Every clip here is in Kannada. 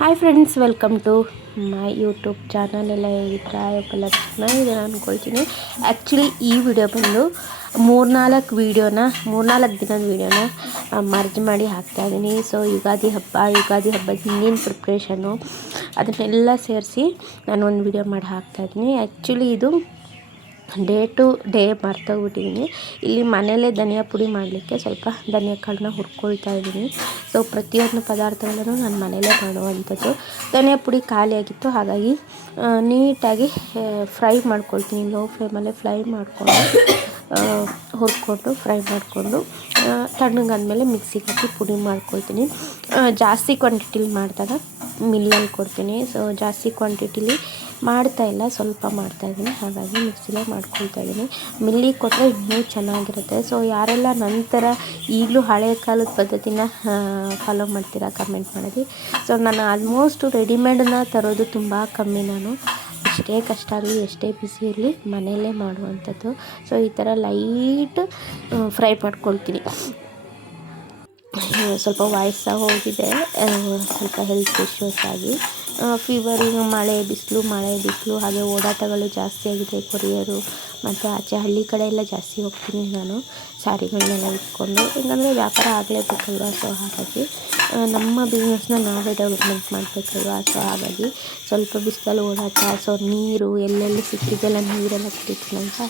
Hi friends, welcome to my YouTube channel. ಎಲ್ಲ ಹೇಗಿದ್ದೀರಾ? ಎಲ್ಲ ಚೆನ್ನಾಗಿದೆ ಅಂದ್ಕೊಳ್ತೀನಿ. ಆ್ಯಕ್ಚುಲಿ ಈ ವಿಡಿಯೋ ಬಂದು ಮೂರ್ನಾಲ್ಕು ದಿನದ ವೀಡಿಯೋನ ಮರ್ಜ್ ಮಾಡಿ ಹಾಕ್ತಾಯಿದ್ದೀನಿ. ಸೊ ಯುಗಾದಿ ಹಬ್ಬದ ಹಿಂದಿನ ಪ್ರಿಪ್ರೇಷನ್ನು ಅದನ್ನೆಲ್ಲ ಸೇರಿಸಿ ನಾನು ಒಂದು ವಿಡಿಯೋ ಮಾಡಿ ಹಾಕ್ತಾಯಿದ್ದೀನಿ. ಆ್ಯಕ್ಚುಲಿ ಇದು ಡೇ ಟು ಡೇ ಮರ್ತೋಗ್ಬಿಟ್ಟಿದ್ದೀನಿ. ಇಲ್ಲಿ ಮನೇಲೇ ಧನಿಯಾ ಪುಡಿ ಮಾಡಲಿಕ್ಕೆ ಸ್ವಲ್ಪ ಧನಿಯಾ ಕಾಳನ್ನ ಹುರ್ಕೊಳ್ತಾ ಇದ್ದೀನಿ. ಸೊ ಪ್ರತಿಯೊಂದು ಪದಾರ್ಥಗಳನ್ನು ನಾನು ಮನೇಲೇ ಮಾಡುವಂಥದ್ದು. ಧನಿಯಾ ಪುಡಿ ಖಾಲಿಯಾಗಿತ್ತು, ಹಾಗಾಗಿ ನೀಟಾಗಿ ಫ್ರೈ ಮಾಡ್ಕೊಳ್ತೀನಿ. ಲೋ ಫ್ಲೇಮಲ್ಲೇ ಫ್ರೈ ಮಾಡಿಕೊಂಡು ತಣ್ಣಗಾದ್ಮೇಲೆ ಮಿಕ್ಸಿಗೆ ಹಾಕಿ ಪುಡಿ ಮಾಡ್ಕೊಳ್ತೀನಿ. ಜಾಸ್ತಿ ಕ್ವಾಂಟಿಟಿಲಿ ಮಾಡಿದಾಗ ಮಿಲ್ಲಲ್ಲಿ ಕೊಡ್ತೀನಿ. ಸೊ ಜಾಸ್ತಿ ಕ್ವಾಂಟಿಟಿಲಿ ಮಾಡ್ತಾಯಿಲ್ಲ, ಸ್ವಲ್ಪ ಮಾಡ್ತಾಯಿದ್ದೀನಿ, ಹಾಗಾಗಿ ಮಿಕ್ಸಿಲೇ ಮಾಡ್ಕೊಳ್ತಾ ಇದ್ದೀನಿ. ಮಿಲ್ಲಿಗೆ ಕೊಟ್ಟರೆ ಇನ್ನೂ ಚೆನ್ನಾಗಿರುತ್ತೆ. ಸೊ ಯಾರೆಲ್ಲ ನಂತರ ಈಗಲೂ ಹಳೆಯ ಕಾಲದ ಪದ್ಧತಿನ ಫಾಲೋ ಮಾಡ್ತೀರಾ ಕಮೆಂಟ್ ಮಾಡಿ. ಸೊ ನಾನು ಆಲ್ಮೋಸ್ಟ್ ರೆಡಿಮೇಡನ್ನ ತರೋದು ತುಂಬ ಕಮ್ಮಿ. ನಾನು ಎಷ್ಟೇ ಕಷ್ಟ ಆಗಲಿ, ಎಷ್ಟೇ ಬಿಸಿ ಇರಲಿ, ಮನೆಯಲ್ಲೇ ಮಾಡುವಂಥದ್ದು. ಸೊ ಈ ಥರ ಲೈಟ್ ಫ್ರೈ ಮಾಡ್ಕೊಳ್ತೀನಿ. ಸ್ವಲ್ಪ ವಾಯ್ಸ್ ಸಹ ಹೋಗಿದೆ, ಸ್ವಲ್ಪ ಹೆಲ್ತ್ ಇಶ್ಯೂಸ್ ಆಗಿ. ಫೀವರ್, ಈಗ ಮಳೆ ಬಿಸಿಲು ಹಾಗೆ ಓಡಾಟಗಳು ಜಾಸ್ತಿ ಆಗಿದೆ. ಕೊರಿಯರು ಮತ್ತು ಆಚೆ ಹಳ್ಳಿ ಕಡೆ ಎಲ್ಲ ಜಾಸ್ತಿ ಹೋಗ್ತೀನಿ ನಾನು, ಸ್ಯಾರಿಗಳನ್ನೆಲ್ಲ ಇಟ್ಕೊಂಡು. ಯಾಕಂದರೆ ವ್ಯಾಪಾರ ಆಗಲೇಬೇಕಲ್ವ. ಸೊ ಹಾಗಾಗಿ ನಮ್ಮ ಬಿಸ್ನೆಸ್ನ ನಾವೇ ಡೆವಲಪ್ಮೆಂಟ್ ಮಾಡಬೇಕಲ್ವ. ಸೊ ಹಾಗಾಗಿ ಸ್ವಲ್ಪ ಬಿಸಿಲಲ್ಲಿ ಓಡಾಟ, ಸೊ ನೀರು ಎಲ್ಲೆಲ್ಲಿ ಸಿಕ್ಕಿದ್ದೆಲ್ಲ ನೀರೆಲ್ಲ ಕುಡಿತೀನಂತ.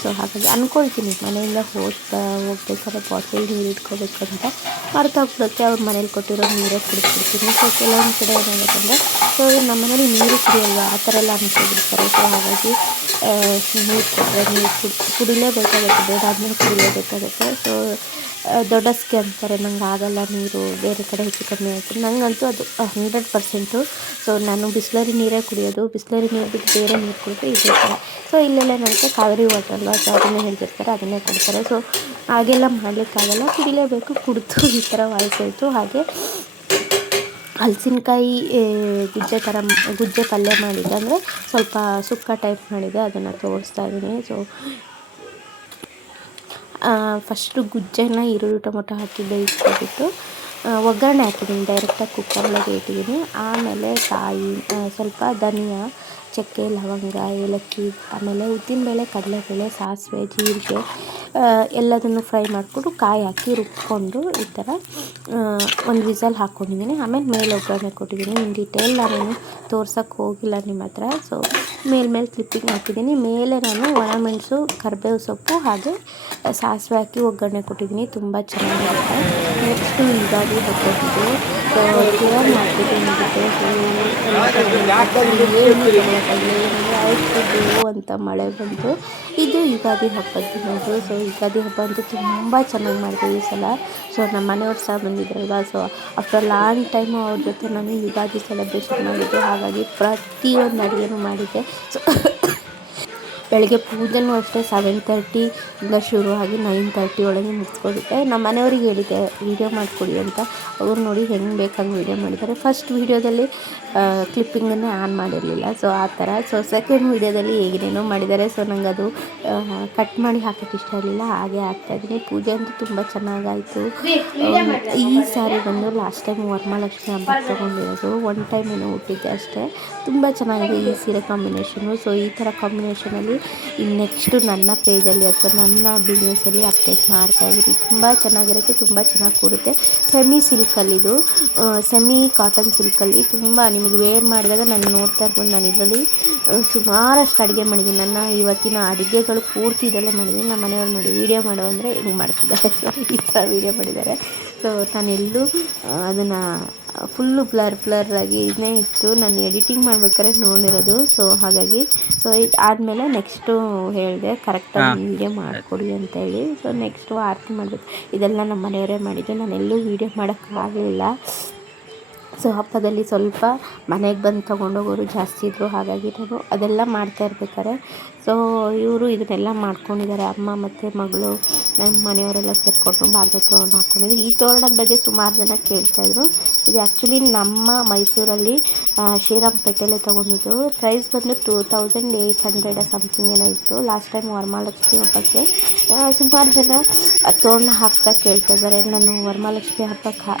ಸೊ ಹಾಗಾಗಿ ಅಂದ್ಕೊಳ್ತೀನಿ ಮನೆಯಿಂದ ಹೋಗ್ಬೇಕಾದ್ರೆ ಬಾಟಲ್ ನೀರು ಇಟ್ಕೋಬೇಕಂತ, ಮರ್ತೋಗ್ಬಿಡುತ್ತೆ. ಅವ್ರ ಮನೇಲಿ ಕೊಟ್ಟಿರೋ ನೀರೇ ಕುಡಿಸ್ಬಿಡ್ತೀನಿ. ಸೊ ಕೆಲವೊಂದು ಕಡೆ ಏನಾಗುತ್ತಂದರೆ, ಸೊ ನಮ್ಮ ಮನೇಲಿ ನೀರು ಕುಡಿಯಲ್ವ, ಆ ಥರ ಎಲ್ಲ ಅನ್ಕೊಬಿಡ್ತಾರೆ. ಸೊ ಹಾಗಾಗಿ ನೀರು ಕೊಟ್ಟರೆ ನೀರು ಕುಡಿಲೇಬೇಕಾಗುತ್ತೆ, ಬೇಡ ಆದಮೇಲೆ ಕುಡಿಲೇಬೇಕಾಗುತ್ತೆ. ಸೊ ದೊಡ್ಡಸ್ಕೆ ಅಂತಾರೆ, ನಂಗೆ ಆಗಲ್ಲ ನೀರು, ಬೇರೆ ಕಡೆ ಹೆಚ್ಚು ಕಮ್ಮಿ ಆಯಿತು. ನನಗಂತೂ ಅದು 100%. ಸೊ ನಾನು ಬಿಸ್ಲರಿ ನೀರೇ ಕುಡಿಯೋದು. ಬಿಸ್ಲರಿ ನೀರು ಬಿಟ್ಟು ಬೇರೆ ನೀರು ಕುಡಿದ್ರೆ ಇದೇ ಥರ. ಸೊ ಇಲ್ಲೆಲ್ಲ ನನಗೆ ಕಾವೇರಿ ವಾಟರ್ ಅಲ್ವಾ, ಸೊ ಅದನ್ನೇ ಹೇಳ್ತಿರ್ತಾರೆ, ಅದನ್ನೇ ಕೊಡ್ತಾರೆ. ಸೊ ಹಾಗೆಲ್ಲ ಮಾಡಲಿಕ್ಕಾಗಲ್ಲ, ಕುಡಿಲೇಬೇಕು. ಕುಡಿದು ಈ ಥರ ವಾಯ್ಸಾಯಿತು. ಹಾಗೆ ಹಲಸಿನಕಾಯಿ ಗುಜ್ಜೆ ಪಲ್ಯ ಮಾಡಿದ್ದೆ, ಅಂದರೆ ಸ್ವಲ್ಪ ಸುಕ್ಕ ಟೈಪ್ ಮಾಡಿದೆ, ಅದನ್ನು ತೋರಿಸ್ತಾ ಇದ್ದೀನಿ. ಸೊ ಫಸ್ಟು ಗುಜ್ಜೆನ ಈರುಳ್ಳಿ ಟೊಮೊಟೊ ಹಾಕಿ ಬೇಯಿಸ್ಕೊಬಿಟ್ಟು ಒಗ್ಗರಣೆ ಹಾಕಿದ್ದೀನಿ, ಡೈರೆಕ್ಟಾಗಿ ಕುಕ್ಕರೊಳಗೆ ಇಟ್ಟಿದ್ದೀನಿ. ಆಮೇಲೆ ಕಾಯಿ, ಸ್ವಲ್ಪ ಧನಿಯಾ, ಚಕ್ಕೆ, ಲವಂಗ, ಏಲಕ್ಕಿ, ಆಮೇಲೆ ಉದ್ದಿನಬೇಳೆ, ಕಡಲೆಬೇಳೆ, ಸಾಸಿವೆ, ಜೀರಿಗೆ ಎಲ್ಲದನ್ನು ಫ್ರೈ ಮಾಡಿಕೊಂಡು ಕಾಯಿ ಹಾಕಿ ರುಬ್ಕೊಂಡು ಈ ಥರ ಒಂದು ವಿಸಲ್ ಹಾಕ್ಕೊಂಡಿದ್ದೀನಿ. ಆಮೇಲೆ ಮೇಲೆ ಒಗ್ಗರಣೆ ಕೊಟ್ಟಿದ್ದೀನಿ. ಇನ್ ಡೀಟೇಲ್ ನಾನೇನು ತೋರ್ಸೋಕ್ಕೆ ಹೋಗಿಲ್ಲ ನಿಮ್ಮ ಹತ್ರ. ಸೊ ಮೇಲೆ ಕ್ಲಿಪ್ಪಿಂಗ್ ಹಾಕಿದ್ದೀನಿ. ಮೇಲೆ ನಾನು ಒಣಮೆಣಸು, ಕರಿಬೇವು ಸೊಪ್ಪು ಹಾಗೆ ಸಾಸಿವೆ ಹಾಕಿ ಒಗ್ಗರಣೆ ಕೊಟ್ಟಿದ್ದೀನಿ. ತುಂಬ ಚೆನ್ನಾಗಿರುತ್ತೆ. ನೆಕ್ಸ್ಟು ಯುಗಾದಿ ಹಬ್ಬದ್ದು ಕೇರ್ ಮಾಡ್ತಿದ್ದೀನಿ ಅಂತ ಮಳೆ ಬಂತು. ಇದು ಯುಗಾದಿ ಹಬ್ಬದ ದಿನದ್ದು. ಸೊ ಯುಗಾದಿ ಹಬ್ಬ ಅಂತೂ ತುಂಬ ಚೆನ್ನಾಗಿ ಮಾಡಿದೆ ಈ ಸಲ. ಸೊ ನಮ್ಮ ಮನೆಯವ್ರು ಸಹ ಬಂದಿದ್ದಾರಲ್ವ. ಸೊ ಆಫ್ಟರ್ ಲಾಂಗ್ ಟೈಮು ಅವ್ರ ಜೊತೆ ನಾನು ಯುಗಾದಿ ಸೆಲೆಬ್ರೇಷನ್ ಮಾಡಿದ್ದೆ. ಹಾಗಾಗಿ ಪ್ರತಿಯೊಂದು ಅಡುಗೆನೂ ಮಾಡಿದ್ದೆ. ಸೊ ಬೆಳಗ್ಗೆ ಪೂಜೆನೂ ಅಷ್ಟೇ 7:30 ಶುರು ಆಗಿ 9:30 ಒಳಗೆ ಮುಗಿಸ್ಕೊಬಿಟ್ಟೆ. ನಮ್ಮ ಮನೆಯವ್ರಿಗೆ ಹೇಳಿದ್ದೆ ವೀಡಿಯೋ ಮಾಡಿಕೊಡಿ ಅಂತ. ಅವ್ರು ನೋಡಿ ಹೆಂಗೆ ಬೇಕಂಗೆ ವೀಡಿಯೋ ಮಾಡಿದ್ದಾರೆ. ಫಸ್ಟ್ ವೀಡಿಯೋದಲ್ಲಿ ಕ್ಲಿಪ್ಪಿಂಗನ್ನೇ ಆನ್ ಮಾಡಿರಲಿಲ್ಲ. ಸೊ ಆ ಥರ. ಸೊ ಸೆಕೆಂಡ್ ವೀಡಿಯೋದಲ್ಲಿ ಹೇಗೇನೋ ಮಾಡಿದ್ದಾರೆ. ಸೊ ನಂಗೆ ಅದು ಕಟ್ ಮಾಡಿ ಹಾಕೋಕ್ಕೆ ಇಷ್ಟ ಇರಲಿಲ್ಲ, ಹಾಗೆ ಹಾಕ್ತಾಯಿದ್ದೀನಿ. ಪೂಜೆ ಅಂತೂ ತುಂಬ ಚೆನ್ನಾಗಾಯಿತು. ಈ ಸ್ಯಾರಿ ಬಂದು ಲಾಸ್ಟ್ ಟೈಮ್ ವರಮಹಾಲಕ್ಷ್ಮಿ ಹಬ್ಬಕ್ಕೆ ತೊಗೊಂಡಿರೋದು. ಒನ್ ಟೈಮ್ ಏನೋ ಹುಟ್ಟಿದ್ದೆ ಅಷ್ಟೇ. ತುಂಬ ಚೆನ್ನಾಗಿದೆ ಈ ಸೀರೆ ಕಾಂಬಿನೇಷನು. ಸೊ ಈ ಥರ ಕಾಂಬಿನೇಷನಲ್ಲಿ ನೆಕ್ಸ್ಟು ನನ್ನ ಪೇಜಲ್ಲಿ ಅಥವಾ ನನ್ನ ಬಿಸ್ನೆಸ್ಸಲ್ಲಿ ಅಪ್ಡೇಟ್ ಮಾಡ್ತಾಯಿದ್ದೀನಿ. ತುಂಬ ಚೆನ್ನಾಗಿರುತ್ತೆ, ತುಂಬ ಚೆನ್ನಾಗಿ ಕೂರುತ್ತೆ. ಸೆಮಿ ಸಿಲ್ಕಲ್ಲಿದು, ಸೆಮಿ ಕಾಟನ್ ಸಿಲ್ಕಲ್ಲಿ ತುಂಬ ನಿಮಗೆ ವೇರ್ ಮಾಡಿದಾಗ ನಾನು ನೋಡ್ತಾ ಇರ್ಬೋದು. ನಾನು ಇದರಲ್ಲಿ ಸುಮಾರಷ್ಟು ಅಡುಗೆ ಮಾಡಿದ್ದೀನಿ. ನನ್ನ ಇವತ್ತಿನ ಅಡುಗೆಗಳು ಪೂರ್ತಿ ಇದರಲ್ಲೇ ಮಾಡಿದ್ದೀನಿ. ನಮ್ಮ ಮನೆಯವ್ರು ನೋಡಿ ವೀಡಿಯೋ ಮಾಡೋ ಅಂದರೆ ಹಿಂಗೆ ಮಾಡ್ತಿದ್ದಾರೆ. ಸೊ ಈ ಥರ ವೀಡಿಯೋ ಮಾಡಿದ್ದಾರೆ. ಸೊ ನಾನೆಲ್ಲೂ ಅದನ್ನು ಫುಲ್ಲು ಬ್ಲರ್ ಆಗಿ ಇದನ್ನೇ ಇತ್ತು ನಾನು ಎಡಿಟಿಂಗ್ ಮಾಡ್ಬೇಕಾದ್ರೆ ನೋಡಿರೋದು. ಸೊ ಹಾಗಾಗಿ ಇದು ಆದಮೇಲೆ ನೆಕ್ಸ್ಟು ಹೇಳಿದೆ ಕರೆಕ್ಟಾಗಿ ವೀಡಿಯೋ ಮಾಡಿಕೊಡಿ ಅಂತೇಳಿ. ಸೊ ನೆಕ್ಸ್ಟು ಆರತಿ ಮಾಡಬೇಕು. ಇದೆಲ್ಲ ನಮ್ಮ ಮನೆಯವರೇ ಮಾಡಿದ್ದು, ನಾನೆಲ್ಲೂ ವೀಡಿಯೋ ಮಾಡೋಕ್ಕಾಗಲಿಲ್ಲ. ಸೊ ಹಬ್ಬದಲ್ಲಿ ಸ್ವಲ್ಪ ಮನೆಗೆ ಬಂದು ತೊಗೊಂಡೋಗೋರು ಜಾಸ್ತಿ ಇದ್ದರು. ಹಾಗಾಗಿ ನಾನು ಅದೆಲ್ಲ ಮಾಡ್ತಾ ಇರ್ಬೇಕಾರೆ ಸೊ ಇವರು ಇದನ್ನೆಲ್ಲ ಮಾಡ್ಕೊಂಡಿದ್ದಾರೆ. ಅಮ್ಮ ಮತ್ತು ಮಗಳು, ನಮ್ಮ ಮನೆಯವರೆಲ್ಲ ಸೇರಿಕೊಂಡು ಬಾಗಿಲು ತೋರಣ ಹಾಕ್ಕೊಂಡಿದ್ರು. ಈ ತೋರಣದ ಬಗ್ಗೆ ಸುಮಾರು ಜನ ಕೇಳ್ತಾಯಿದ್ರು. ಇದು ಆ್ಯಕ್ಚುಲಿ ನಮ್ಮ ಮೈಸೂರಲ್ಲಿ ಶ್ರೀರಾಮಪೇಟೆಯಲ್ಲೇ ತೊಗೊಂಡಿದ್ದು. ಪ್ರೈಸ್ ಬಂದು 2800 ಸಮಥಿಂಗ್ ಏನೋ ಇತ್ತು. ಲಾಸ್ಟ್ ಟೈಮ್ ವರಮಹಾಲಕ್ಷ್ಮಿ ಹಬ್ಬಕ್ಕೆ ಸುಮಾರು ಜನ ತೋರಣ ಹಾಕ್ತಾ ಕೇಳ್ತಾಯಿದ್ದಾರೆ. ನಾನು ವರಮಹಾಲಕ್ಷ್ಮಿ ಹಬ್ಬಕ್ಕೆ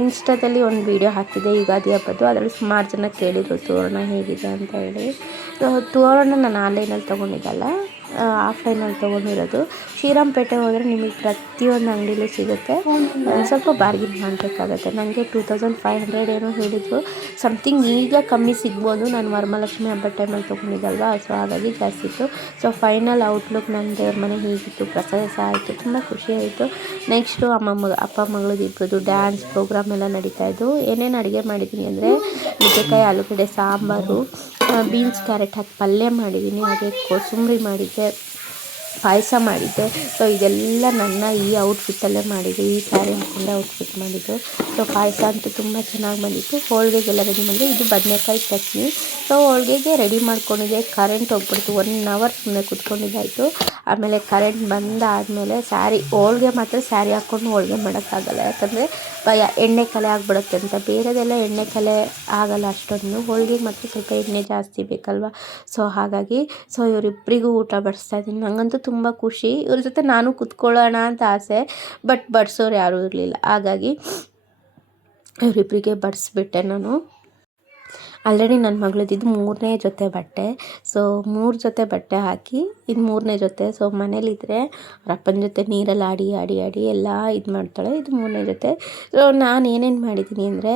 ಇನ್ಸ್ಟಾದಲ್ಲಿ ಒಂದು ವೀಡಿಯೋ ಹಾಕಿದ್ದೆ ಯುಗಾದಿ ಹಬ್ಬದ್ದು. ಅದರಲ್ಲಿ ಸುಮಾರು ಜನ ಕೇಳಿದರು ತೋರಣ ಹೇಗಿದೆ ಅಂತ ಹೇಳಿ. ತೋರಣ ನಾನು ಆನ್ಲೈನಲ್ಲಿ ತೊಗೊಂಡಿದ್ದಲ್ಲ, ಆಫ್ಲೈನಲ್ಲಿ ತೊಗೊಂಡಿರೋದು. ಶ್ರೀರಾಮಪೇಟೆ ಹೋದರೆ ನಿಮಗೆ ಪ್ರತಿಯೊಂದು ಅಂಗಡಿಲೂ ಸಿಗುತ್ತೆ. ಸ್ವಲ್ಪ ಬಾರ್ಗಿನ್ ಮಾಡಬೇಕಾಗತ್ತೆ. ನನಗೆ 2500 ಏನೋ ಹೇಳಿದರು. ಸಮಥಿಂಗ್ ಈಗ ಕಮ್ಮಿ ಸಿಗ್ಬೋದು. ನಾನು ವರಮಹಾಲಕ್ಷ್ಮಿ ಹಬ್ಬದ ಟೈಮಲ್ಲಿ ತೊಗೊಂಡಿದ್ದಲ್ವ, ಸೊ ಹಾಗಾಗಿ ಜಾಸ್ತಿ ಇತ್ತು. ಸೊ ಫೈನಲ್ ಔಟ್ಲುಕ್ ನನ್ನ ದೇವ್ರ ಮನೆ ಹೀಗಿತ್ತು. ಪ್ರಸಾದ ಸಹ ಆಯಿತು, ತುಂಬ ಖುಷಿಯಾಯಿತು. ನೆಕ್ಸ್ಟು ಅಪ್ಪ ಮಗಳದ್ದು ಇಬ್ಬರದು ಡ್ಯಾನ್ಸ್ ಪ್ರೋಗ್ರಾಮ್ ಎಲ್ಲ ನಡೀತಾಯಿದ್ದು. ಏನೇನು ಅಡುಗೆ ಮಾಡಿದ್ದೀನಿ ಅಂದರೆ ನುಗ್ಗೆಕಾಯಿ ಆಲೂಗಡ್ಡೆ ಸಾಂಬಾರು, ಬೀನ್ಸ್ ಕ್ಯಾರೆಟ್ ಹಾಕಿ ಪಲ್ಯ ಮಾಡಿದ್ದೀನಿ, ಹಾಗೆ ಕೋಸಂಬರಿ ಮಾಡಿದ್ದೆ, ಪಾಯಸ ಮಾಡಿದ್ದೆ. ಸೊ ಇದೆಲ್ಲ ನನ್ನ ಈ ಔಟ್ಫಿಟ್ಟಲ್ಲೇ ಮಾಡಿದ್ದು, ಈ ಸ್ಯಾರಿ ಹಾಕ್ಕೊಂಡೆ ಔಟ್ಫಿಟ್ ಮಾಡಿದ್ದು. ಸೊ ಪಾಯಸ ಅಂತೂ ತುಂಬ ಚೆನ್ನಾಗಿ ಬಂದಿತ್ತು. ಹೋಳಿಗೆಗೆಲ್ಲ ರೆಡಿ ಮಾಡಿದೆ. ಇದು ಬದನೆಕಾಯಿ ಚಟ್ನಿ. ಸೊ ಹೋಳಿಗೆಗೆ ರೆಡಿ ಮಾಡ್ಕೊಂಡಿದ್ದೆ. ಕರೆಂಟ್ ಹೋಗ್ಬಿಡ್ತು. 1 hour ಸುಮ್ಮನೆ ಕೂತ್ಕೊಂಡಿದ್ದಾಯಿತು. ಆಮೇಲೆ ಕರೆಂಟ್ ಬಂದಾದಮೇಲೆ ಹೋಳಿಗೆ ಮಾತ್ರ ಸ್ಯಾರಿ ಹಾಕ್ಕೊಂಡು ಹೋಳಿಗೆ ಮಾಡೋಕ್ಕಾಗಲ್ಲ, ಯಾಕಂದರೆ ಭಯ ಎಣ್ಣೆ ಕಲೆ ಆಗಿಬಿಡುತ್ತೆ ಅಂತ. ಬೇರೆದೆಲ್ಲ ಎಣ್ಣೆ ಕಲೆ ಆಗಲ್ಲ ಅಷ್ಟೊಂದು, ಹೋಳಿಗೆಗೆ ಮಾತ್ರ ಸ್ವಲ್ಪ ಎಣ್ಣೆ ಜಾಸ್ತಿ ಬೇಕಲ್ವ. ಸೊ ಹಾಗಾಗಿ ಇವರಿಬ್ಬರಿಗೂ ಊಟ ಬಡಿಸ್ತಾ ಇದ್ದೀನಿ. ನನಗಂತೂ ತುಂಬ ಖುಷಿ. ಇವ್ರ ಜೊತೆ ನಾನು ಕೂತ್ಕೊಳ್ಳೋಣ ಅಂತ ಆಸೆ, ಬಟ್ ಬಡಿಸೋರು ಯಾರೂ ಇರಲಿಲ್ಲ. ಹಾಗಾಗಿ ಇವರಿಬ್ಬರಿಗೆ ಬಡಿಸ್ಬಿಟ್ಟೆ ನಾನು. ಆಲ್ರೆಡಿ ನನ್ನ ಮಗಳದ್ದು 3ನೇ ಜೊತೆ ಬಟ್ಟೆ. ಸೊ 3 ಜೊತೆ ಬಟ್ಟೆ ಹಾಕಿ ಇದು 3ನೇ ಜೊತೆ. ಸೊ ಮನೇಲಿದ್ದರೆ ಅವ್ರ ಅಪ್ಪನ ಜೊತೆ ನೀರಲ್ಲಿ ಆಡಿ ಆಡಿ ಆಡಿ ಎಲ್ಲ ಇದು ಮಾಡ್ತಾಳೆ. ಇದು 3ನೇ ಜೊತೆ. ಸೊ ನಾನು ಏನೇನು ಮಾಡಿದ್ದೀನಿ ಅಂದರೆ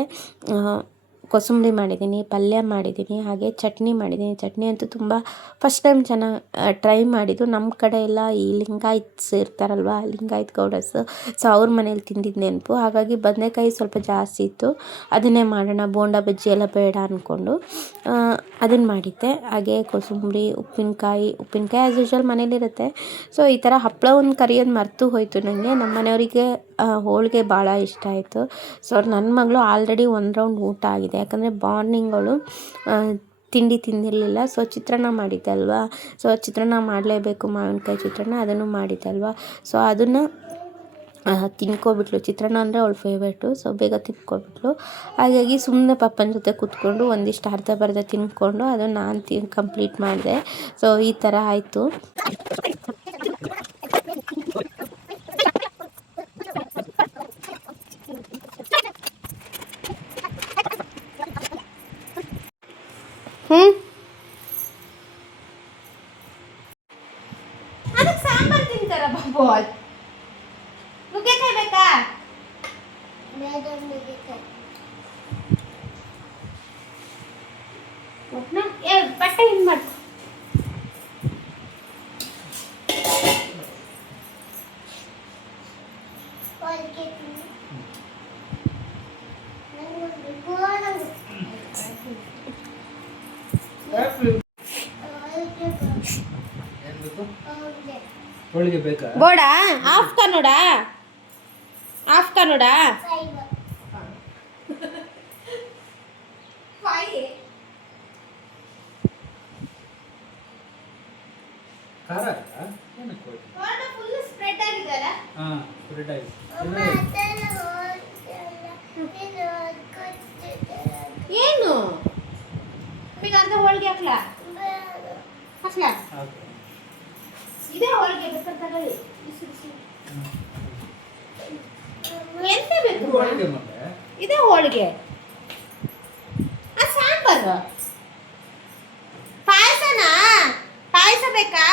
ಕೋಸಂಬರಿ ಮಾಡಿದ್ದೀನಿ, ಪಲ್ಯ ಮಾಡಿದ್ದೀನಿ, ಹಾಗೆ ಚಟ್ನಿ ಮಾಡಿದ್ದೀನಿ. ಚಟ್ನಿ ಅಂತೂ ತುಂಬ ಫಸ್ಟ್ ಟೈಮ್ ಚೆನ್ನಾಗಿ ಟ್ರೈ ಮಾಡಿದ್ದು. ನಮ್ಮ ಕಡೆ ಎಲ್ಲ ಈ ಲಿಂಗಾಯತ್ಸ್ ಇರ್ತಾರಲ್ವ, ಲಿಂಗಾಯತ್ ಗೌಡರ್ಸು, ಸೊ ಅವ್ರ ಮನೇಲಿ ತಿಂದಿದ್ದು ನೆನಪು. ಹಾಗಾಗಿ ಬದನೆಕಾಯಿ ಸ್ವಲ್ಪ ಜಾಸ್ತಿ ಇತ್ತು, ಅದನ್ನೇ ಮಾಡೋಣ, ಬೋಂಡ ಬಜ್ಜಿ ಎಲ್ಲ ಬೇಡ ಅಂದ್ಕೊಂಡು ಅದನ್ನು ಮಾಡಿದ್ದೆ. ಹಾಗೆ ಕೋಸಂಬರಿ, ಉಪ್ಪಿನಕಾಯಿ ಆ್ಯಸ್ ಯೂಶ್ವಲ್ ಮನೇಲಿರುತ್ತೆ. ಸೊ ಈ ಥರ ಹಪ್ಪಳ ಒಂದು ಕರಿಯೋದು ಮರೆತು ಹೋಯಿತು ನನಗೆ. ನಮ್ಮ ಮನೆಯವರಿಗೆ ಹೋಳಿಗೆ ಭಾಳ ಇಷ್ಟ ಆಯಿತು. ಸೊ ನನ್ನ ಮಗಳು ಆಲ್ರೆಡಿ 1 ರೌಂಡ್ ಊಟ ಆಗಿದೆ, ಯಾಕಂದರೆ ಮಾರ್ನಿಂಗ್ ಅವಳು ತಿಂಡಿ ತಿಂದಿರಲಿಲ್ಲ. ಸೊ ಚಿತ್ರಾನ್ನ ಮಾಡಿದ್ದೆ ಅಲ್ವಾ, ಸೊ ಚಿತ್ರಾನ್ನ ಮಾಡಲೇಬೇಕು, ಮಾವಿನಕಾಯಿ ಚಿತ್ರಾನ್ನ, ಅದನ್ನು ಮಾಡಿದ್ದೆ ಅಲ್ವಾ. ಸೊ ಅದನ್ನು ತಿನ್ಕೊಬಿಟ್ಲು. ಚಿತ್ರಾನ್ನ ಅಂದರೆ ಅವಳು ಫೇವ್ರೇಟು. ಸೊ ಬೇಗ ತಿನ್ಕೊಬಿಟ್ಲು. ಹಾಗಾಗಿ ಸುಮ್ಮನೆ ಪಪ್ಪನ ಜೊತೆ ಕೂತ್ಕೊಂಡು ಒಂದಿಷ್ಟು ಅರ್ಧ ತಿನ್ಕೊಂಡು ಅದನ್ನು ನಾನು ಕಂಪ್ಲೀಟ್ ಮಾಡಿದೆ. ಸೊ ಈ ಥರ ಆಯಿತು. ಅದಕ್ಕೆ ಸಾಂಬಾರು ತಿಂತಾರ ಬಾಬು. ನುಗ್ಗೆಕಾಯಿ ಬೇಕಾ? ಬಟ್ಟೆ ಹಿಂಗೆ ಮಾಡ್ಕೊ. ಬೋಡ ಆಫ್ ಕನ್ನಡ ಫುಲ್ ಸ್ಪ್ರೆಡ್ ಆಗಿದೆಲ್ಲ. ಏನು ಈಗ ಅರ್ಧ ಹೋಳಿಗೆ ಹಾಕ್ಲಾ? ಇದೇ ಹೋಳಿಗೆ ಬೇಕಾದ್ರೆ ಎಂತ ಬೇಕು? ಇದೇ ಹೋಳಿಗೆ, ಸಾಂಬಾರು, ಪಾಯಸ ಬೇಕಾ?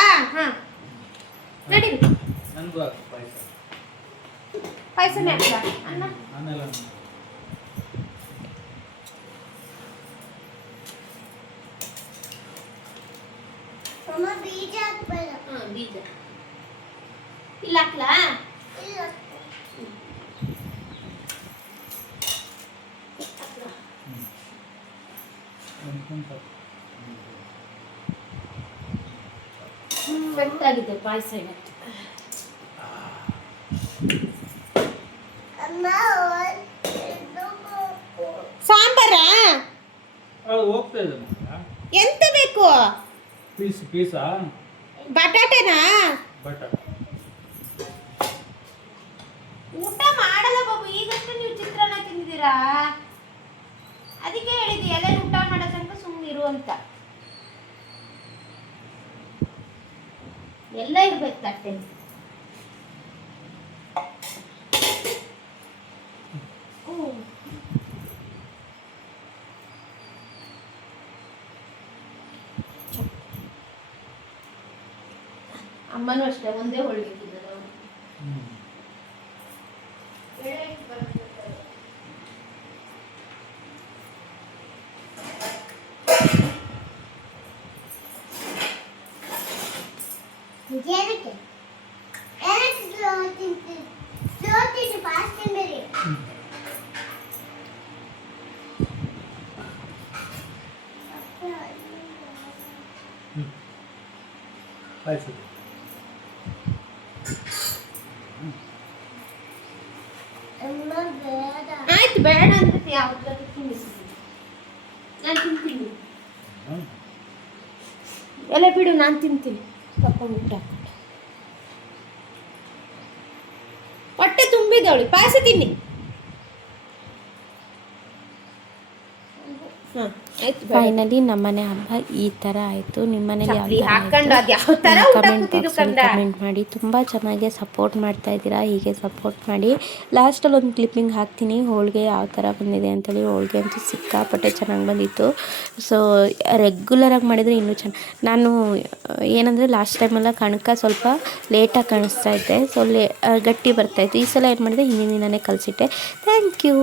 ನಡಿ ಪಾಯಸನೇ ಹಾಕ್ಲಾ? ಅನ್ನ ಬೀಜ ಬೀಜ ಇಲ್ಲ ಹಾಕ್ಲಾ? ಮೆತ್ತಾಗಿದೆ ಪಾಯಸ ಇವತ್ತು. ಸಾಂಬಾರಾ? ಎಂತ ಬೇಕು? ಬಟಾಟೆನಾ? ಊಟ ಮಾಡಲ್ಲ ಬಾಬು. ಈಗಷ್ಟೇ ನೀವು ಚಿತ್ರಾನ್ನ ತಿಂದಿದ್ದೀರಾ, ಅದಕ್ಕೆ ಹೇಳಿದ್ದೆ ಎಲ್ಲ ಊಟ ಮಾಡೋ ತನಕ ಸುಮ್ಮನಿರು ಅಂತ. ಎಲ್ಲ ಇರ್ಬೇಕು ತಟ್ಟೆ. ಅಮ್ಮನೂ ಅಷ್ಟೇ ಒಂದೇ ಹೋಳಿಗೆ ತಿನ್ನೋದು ಅವ್ರು. ಆಯ್ತು ಬೇಡ ಅಂದ್ರೆ ಯಾವ್ದಾದ್ರು ತಿನ್ನಿಸ್ತೀನಿ, ನಾನು ತಿಂತೀನಿ. ಎಲ್ಲ ಬಿಡು, ನಾನು ತಿಂತೀನಿ. ತಕೊಂಡ್ಬಿಟ್ಟು ಹಾಕೊಂಡು ಹೊಟ್ಟೆ ತುಂಬಿದವಳಿ ಪಾಯಸ ತಿನ್ನಿ. ಫೈನಲಿ ನಮ್ಮನೆ ಹಬ್ಬ ಈ ಥರ ಆಯಿತು. ನಿಮ್ಮನೇಲಿ ಯಾವ ಥರ ಕಮೆಂಟ್ ಬಾಕ್ಸಲ್ಲಿ ಕಮೆಂಟ್ ಮಾಡಿ. ತುಂಬ ಚೆನ್ನಾಗಿ ಸಪೋರ್ಟ್ ಮಾಡ್ತಾ ಇದ್ದೀರಾ, ಹೀಗೆ ಸಪೋರ್ಟ್ ಮಾಡಿ. ಲಾಸ್ಟಲ್ಲಿ ಒಂದು ಕ್ಲಿಪ್ಪಿಂಗ್ ಹಾಕ್ತೀನಿ ಹೋಳಿಗೆ ಯಾವ ಥರ ಬಂದಿದೆ ಅಂತೇಳಿ. ಹೋಳಿಗೆ ಅಂತೂ ಸಿಕ್ಕಾಪಟ್ಟೆ ಚೆನ್ನಾಗಿ ಬಂದಿತ್ತು. ಸೊ ರೆಗ್ಯುಲರಾಗಿ ಮಾಡಿದರೆ ಇನ್ನೂ ಚೆನ್ನಾಗಿ. ನಾನು ಏನಂದರೆ ಲಾಸ್ಟ್ ಟೈಮೆಲ್ಲ ಕಣಕ ಸ್ವಲ್ಪ ಲೇಟಾಗಿ ಕಾಣಿಸ್ತಾ ಇದ್ದೆ, ಸೊ ಗಟ್ಟಿ ಬರ್ತಾಯಿತ್ತು. ಈ ಸಲ ಏನು ಮಾಡಿದೆ, ಹಿಂದಿನ ದಿನವೇ ಕಲಿಸಿಟ್ಟೆ. Thank you.